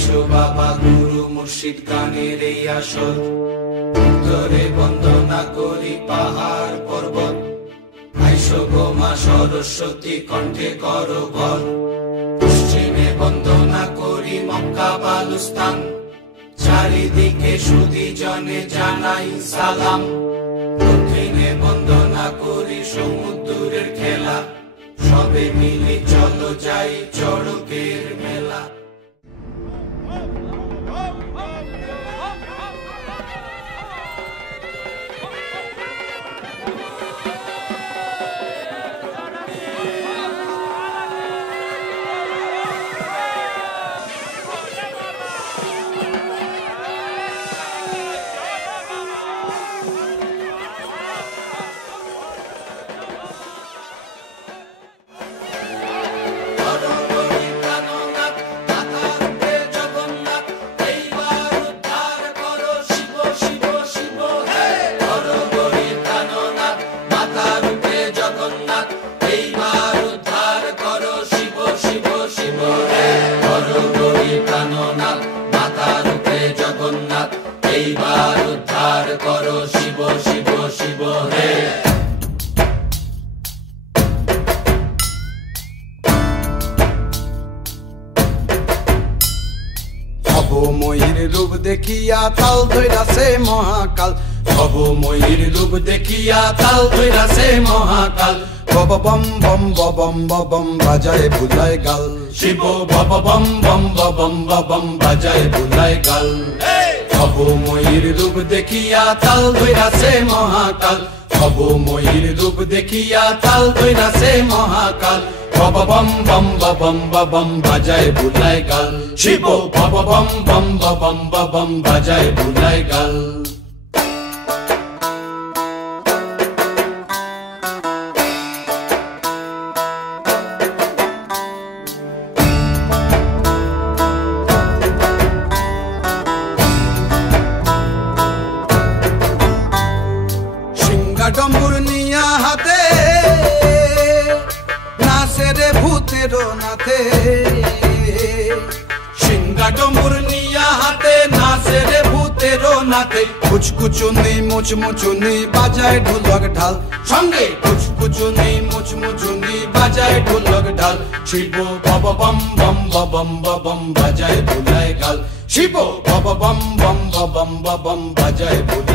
আইসো বাবা গুরু মুর্শিদ গানের এই আসর, উত্তরে বন্দনা করি পাহাড় পর্বত। আইসো গো মা সরস্বতী কণ্ঠে করো বল, পশ্চিমে বন্দনা করি মক্কা বালুস্তান। চারিদিকে সুধী জনে জানাই সালাম, দক্ষিণে বন্দনা করি সমুদ্রের খেলা। সবে মিলি চলো যাই চড়কের মেলা। এইবার উদ্ধার করো শিব শিব শিব হে। ভবময়ীর রূপ দেখিয়া তাল ধইরাছে মহাকাল, ভবময়ীর রূপ দেখিয়া তাল ধইরাছে মহাকাল। বব বম বম বম বম বাজায় বুলায় গাল, শিব বব বম বম বম বম বাজায় বুলায় গাল। ভবময়ীর রূপ দেখিয়া তাল ধইরাছে মহাকাল, ভবময়ীর রূপ দেখিয়া তাল ধইরাছে মহাকাল। বব বম বম বম বাজায় বুলায় গাল, শিব বব বম বম বম বাজায় বুলায় গাল। ডম্বুর নিয়া হাতে নাচে রে ভূতের নাথে, সিংহা ডম্বুর নিয়া হাতে নাচে রে ভূতের নাথে। কুচকুচুনি মুচমুচুনি বাজায় ঢোলক ঢাল, সঙ্গে কুচকুচুনি মুচমুচুনি বাজায় ঢোলক ঢাল। শিব বব বম বম বম বাজায় বুলায় গাল, শিব বব বম বম বাজায় বুলায়